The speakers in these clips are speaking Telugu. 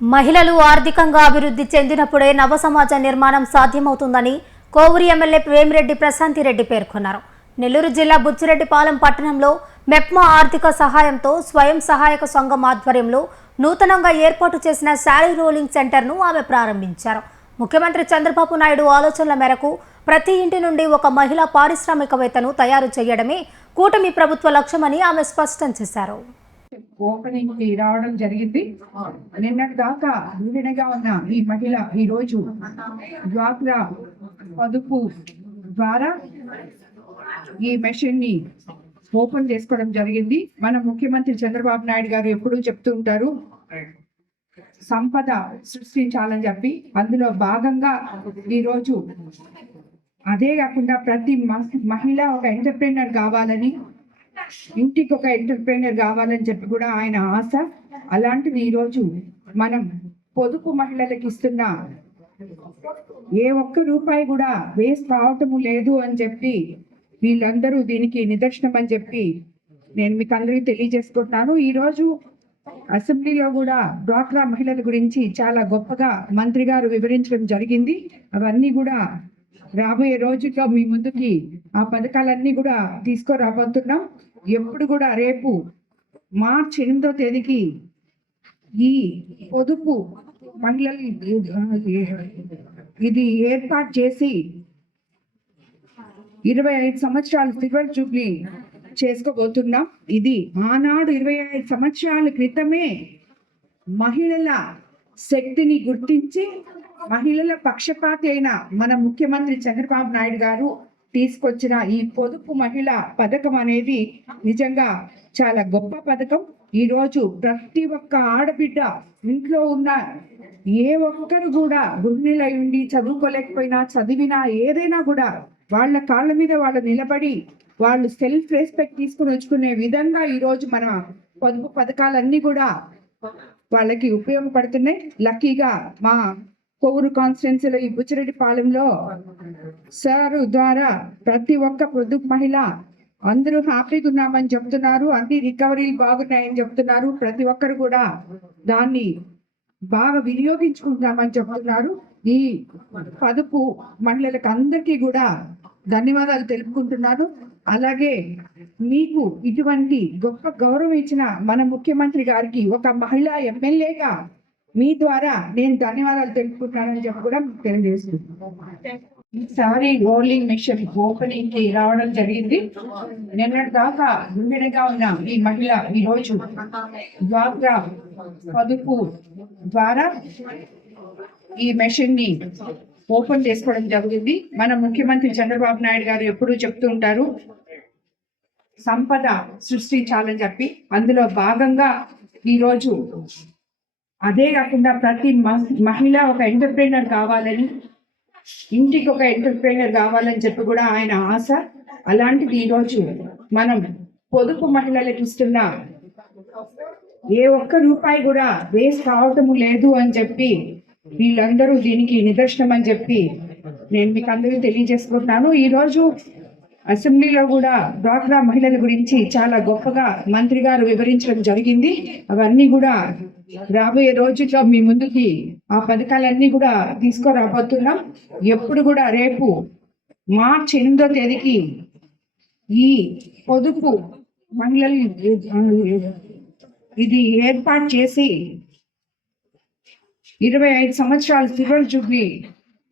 మహిళలు ఆర్థికంగా అభివృద్ధి చెందినప్పుడే నవ సమాజ నిర్మాణం సాధ్యమవుతుందని కోవూరు ఎమ్మెల్యే వేమిరెడ్డి ప్రశాంతిరెడ్డి పేర్కొన్నారు. నెల్లూరు జిల్లా బుచ్చిరెడ్డిపాలెం పట్టణంలో మెప్మా ఆర్థిక సహాయంతో స్వయం సహాయక సంఘం ఆధ్వర్యంలో నూతనంగా ఏర్పాటు చేసిన శారీ రోలింగ్ సెంటర్ను ఆమె ప్రారంభించారు. ముఖ్యమంత్రి చంద్రబాబు నాయుడు ఆలోచనల మేరకు ప్రతి ఇంటి నుండి ఒక మహిళా పారిశ్రామికవేత్తను తయారు చేయడమే కూటమి ప్రభుత్వ లక్ష్యమని ఆమె స్పష్టం చేశారు. ఓపెనింగ్ కి రావడం జరిగింది. నిన్నటి దాకా విడిగా ఉన్న ఈ మహిళ ఈ రోజు డ్వాక్రా పొదుపు ద్వారా ఈ మెషిన్ ని ఓపెన్ చేసుకోవడం జరిగింది. మన ముఖ్యమంత్రి చంద్రబాబు నాయుడు గారు ఎప్పుడూ చెప్తూ ఉంటారు సంపద సృష్టించాలని చెప్పి. అందులో భాగంగా ఈరోజు అదే కాకుండా ప్రతి మహిళ ఒక ఎంటర్ప్రెన్యూర్ కావాలని, ఇంటికి ఒక ఎంటర్ప్రెన్యూర్ కావాలని చెప్పి కూడా ఆయన ఆశ. అలాంటిది ఈరోజు మనం పొదుపు మహిళలకు ఇస్తున్న ఏ ఒక్క రూపాయి కూడా వేస్ట్ కావటము లేదు అని చెప్పి వీళ్ళందరూ దీనికి నిదర్శనం అని చెప్పి నేను మీకు అందరికీ తెలియజేసుకుంటున్నాను. ఈరోజు అసెంబ్లీలో కూడా డ్వాక్రా మహిళల గురించి చాలా గొప్పగా మంత్రి గారు వివరించడం జరిగింది. అవన్నీ కూడా రాబోయే రోజుల్లో మీ ముందుకి ఆ పథకాలన్నీ కూడా తీసుకురాబోతున్నాం. ఎప్పుడు కూడా రేపు మార్చి 8వ తేదీకి ఈ పొదుపు మహిళలు ఇది ఏర్పాటు చేసి 25 సంవత్సరాలు సిల్వర్ జూబ్లీ చేసుకోబోతున్నాం. ఇది ఆనాడు 25 సంవత్సరాల క్రితమే మహిళల శక్తిని గుర్తించి మహిళల పక్షపాతి అయిన మన ముఖ్యమంత్రి చంద్రబాబు నాయుడు గారు తీసుకొచ్చిన ఈ పొదుపు మహిళ పథకం అనేది నిజంగా చాలా గొప్ప పథకం. ఈరోజు ప్రతి ఒక్క ఆడబిడ్డ ఇంట్లో ఉన్న ఏ ఒక్కరు కూడా గృహిణులై ఉండి చదువుకోలేకపోయినా, చదివినా, ఏదైనా కూడా వాళ్ళ కాళ్ళ మీద వాళ్ళు నిలబడి వాళ్ళు సెల్ఫ్ రెస్పెక్ట్ తీసుకుని వచ్చుకునే విధంగా ఈరోజు మన పొదుపు పథకాలన్నీ కూడా వాళ్ళకి ఉపయోగపడుతున్నాయి. లక్కీగా మా కోవూరు కాన్స్టిట్యున్సీలో ఈ బుచ్చిరెడ్డిపాలెంలో సార్ ద్వారా ప్రతి ఒక్క పొదుపు మహిళ అందరూ హ్యాపీగా ఉన్నామని చెప్తున్నారు. అన్ని రికవరీలు బాగున్నాయని చెప్తున్నారు. ప్రతి ఒక్కరు కూడా దాన్ని బాగా వినియోగించుకుంటున్నామని చెప్తున్నారు. ఈ పొదుపు మహిళలకు అందరికీ కూడా ధన్యవాదాలు తెలుపుకుంటున్నాను. అలాగే మీకు ఇటువంటి గొప్ప గౌరవం ఇచ్చిన మన ముఖ్యమంత్రి గారికి ఒక మహిళా ఎమ్మెల్యేగా మీ ద్వారా నేను ధన్యవాదాలు తెలుపుకుంటున్నానని చెప్పి కూడా తెలియజేస్తున్నాను. ఈసారి రోలింగ్ మెషిన్ ఓపెనింగ్ కి రావడం జరిగింది. నిన్నటి దాకా విడిగా ఉన్న ఈ మహిళ ఈ రోజు డ్వాక్రా పొదుపు ద్వారా ఈ మెషిన్ ని ఓపెన్ చేసుకోవడం జరిగింది. మన ముఖ్యమంత్రి చంద్రబాబు నాయుడు గారు ఎప్పుడూ చెప్తూ ఉంటారు సంపద సృష్టించాలని చెప్పి. అందులో భాగంగా ఈరోజు అదే కాకుండా ప్రతి మహిళ ఒక ఎంటర్ప్రెన్యూర్ కావాలని, ఇంటికి ఒక ఎంటర్ప్రెన్యూర్ కావాలని చెప్పి కూడా ఆయన ఆశ. అలాంటిది ఈరోజు మనం పొదుపు మహిళలకు ఇస్తున్న ఏ ఒక్క రూపాయి కూడా వేస్ట్ కావటము లేదు అని చెప్పి వీళ్ళందరూ దీనికి నిదర్శనం అని చెప్పి నేను మీకు అందరికీ తెలియజేసుకుంటున్నాను. ఈరోజు అసెంబ్లీలో కూడా డ్వాక్రా మహిళల గురించి చాలా గొప్పగా మంత్రి గారు వివరించడం జరిగింది. అవన్నీ కూడా రాబోయే రోజుల్లో మీ ముందుకి ఆ పథకాలన్నీ కూడా తీసుకురాబోతున్నాం. ఎప్పుడు కూడా రేపు మార్చి 8వ తేదీకి ఈ పొదుపు మహిళలు ఇది ఏర్పాటు చేసి 25 సంవత్సరాలు సిల్వర్ జూబ్లీ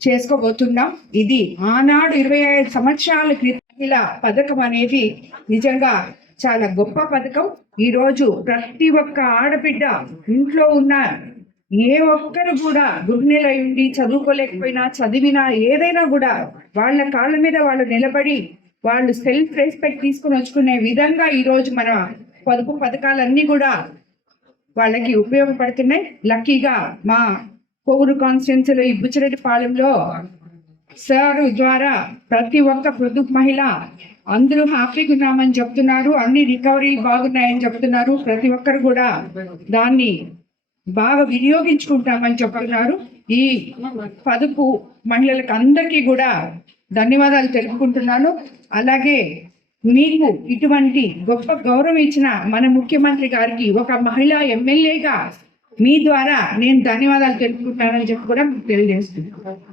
చేసుకోబోతున్నాం. ఇది ఆనాడు 25 సంవత్సరాల క్రితం పథకం అనేది నిజంగా చాలా గొప్ప పథకం. ఈరోజు ప్రతి ఒక్క ఆడబిడ్డ ఇంట్లో ఉన్న ఏ ఒక్కరు కూడా గృహిణులై ఉండి చదువుకోలేకపోయినా, చదివినా, ఏదైనా కూడా వాళ్ళ కాళ్ళ మీద వాళ్ళు నిలబడి వాళ్ళు సెల్ఫ్ రెస్పెక్ట్ తీసుకుని వచ్చుకునే విధంగా ఈరోజు మన పొదుపు పథకాలన్నీ కూడా వాళ్ళకి ఉపయోగపడుతున్నాయి. లక్కీగా మా కోవూరు కాన్స్టిట్యున్సీలో ఈ బుచ్చిరెడ్డిపాలెంలో సార్ ద్వారా ప్రతి ఒక్క పొదుపు మహిళ అందరూ హ్యాపీగా ఉన్నామని చెప్తున్నారు. అన్ని రికవరీలు బాగున్నాయని చెప్తున్నారు. ప్రతి ఒక్కరు కూడా దాన్ని బాగా వినియోగించుకుంటామని చెప్తున్నారు. ఈ పొదుపు మహిళలకు అందరికీ కూడా ధన్యవాదాలు తెలుపుకుంటున్నాను. అలాగే మీకు ఇటువంటి గొప్ప గౌరవం ఇచ్చిన మన ముఖ్యమంత్రి గారికి ఒక మహిళా ఎమ్మెల్యేగా మీ ద్వారా నేను ధన్యవాదాలు తెలుపుకుంటానని చెప్పి కూడా మీకు తెలియజేస్తున్నాను.